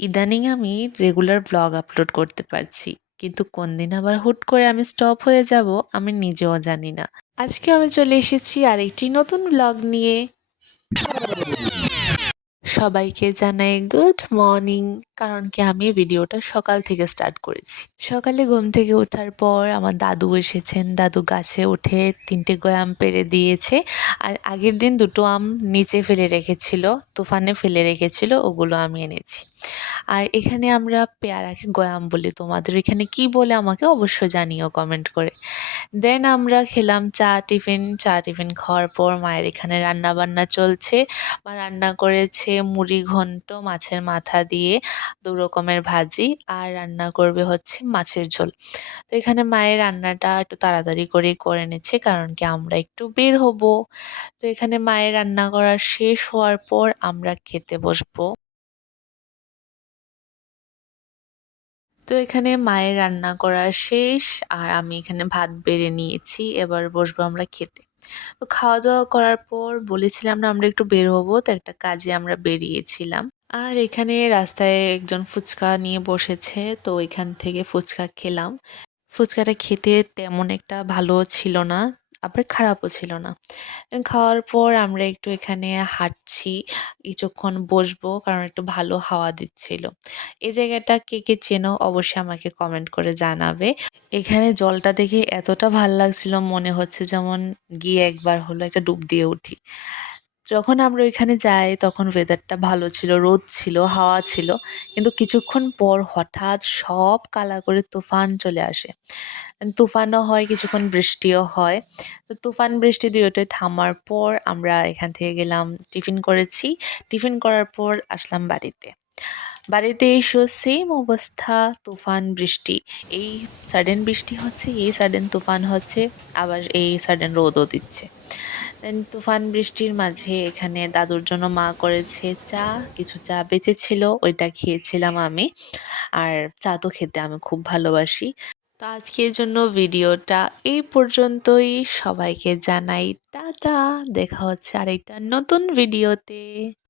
ইদানিং আমি regular vlog upload করতে পারছি, কিন্তু কোন দিন আবার হুট করে আমি স্টপ হয়ে যাব আমি নিজেও জানি না। আজকে আমি চলে এসেছি আরেকটি নতুন ভ্লগ নিয়ে। সবাইকে জানাই গুড মর্নিং। কারণ কি আমি ভিডিওটা সকাল থেকে স্টার্ট করেছি। সকালে ঘুম থেকে ওঠার পর আমার দাদু এসেছেন। দাদু গাছে উঠে 3টে আম পেড়ে দিয়েছে। আর আগের দিন 2টো আম নিচে ফেলে রেখেছিল, তুফানে ফেলে রেখেছিল, ওগুলো আমি এনেছি। আর এখানে আমরা পেয়ারাকে গয়াম বলি, তোমাদের এখানে কি বলে আমাকে অবশ্যই জানিও কমেন্ট করে। দেন আমরা খেলাম চা টিফিন খাওয়ার পর মায়ের এখানে রান্না বান্না চলছে। মা রান্না করেছে মুড়ি ঘন্ট মাছের মাথা দিয়ে, 2 রকমের ভাজি, আর রান্না করবে হচ্ছে মাছের ঝোল। তো এখানে মায়ের রান্নাটা একটু তাড়াতাড়ি করেই করে নিচ্ছে, কারণ কি আমরা একটু বের হব। তো এখানে মায়ের রান্না করা শেষ হওয়ার পর আমরা খেতে বসবো। তো এখানে মায়ের রান্না করা শেষ, আর আমি এখানে ভাত বেড়ে নিয়েছি, এবার বসবো আমরা খেতে। তো খাওয়া দাওয়া করার পর বলেছিলাম না আমরা একটু বের হবো, তো একটা কাজে আমরা বেরিয়েছিলাম। আর এখানে রাস্তায় একজন ফুচকা নিয়ে বসেছে, তো এখান থেকে ফুচকা খেলাম। ফুচকাটা খেতে তেমন একটা ভালো ছিল না, আবার খারাপও ছিল না। খাওয়ার পর আমরা একটু এখানে হাঁটছি, কিছুক্ষণ বসবো কারণ একটু ভালো হাওয়া দিচ্ছিল। এই জায়গাটা কে কে চেনো অবশ্যই আমাকে কমেন্ট করে জানাবে। এখানে জলটা দেখে এতটা ভাল লাগছিল, মনে হচ্ছে যেমন গিয়ে একবার হলো একটা ডুব দিয়ে উঠি। যখন আমরা ওইখানে যাই তখন ওয়েদারটা ভালো ছিল, রোদ ছিল, হাওয়া ছিল, কিন্তু কিছুক্ষণ পর হঠাৎ সব কালা করে তুফান চলে আসে। তুফানও হয়, কিছুক্ষণ বৃষ্টিও হয়। তো তুফান বৃষ্টি দুটোই থামার পর আমরা এখান থেকে গেলাম, টিফিন করেছি। টিফিন করার পর আসলাম বাড়িতে। বাড়িতে এসো সেম অবস্থা, তুফান বৃষ্টি। এই সাডেন বৃষ্টি হচ্ছে, এই সাডেন তুফান হচ্ছে, আবার এই সাডেন রোদও দিচ্ছে। দেন তুফান বৃষ্টির মাঝে এখানে দাদুর জন্য মা করেছে চা, কিছু চা বেঁচেছিল ওইটা খেয়েছিলাম আমি। আর চা তো খেতে আমি খুব ভালোবাসি। তো আজকের জন্য ভিডিওটা এই পর্যন্তই। সবাইকে জানাই টাটা, দেখা হচ্ছে আরেকটা নতুন ভিডিওতে।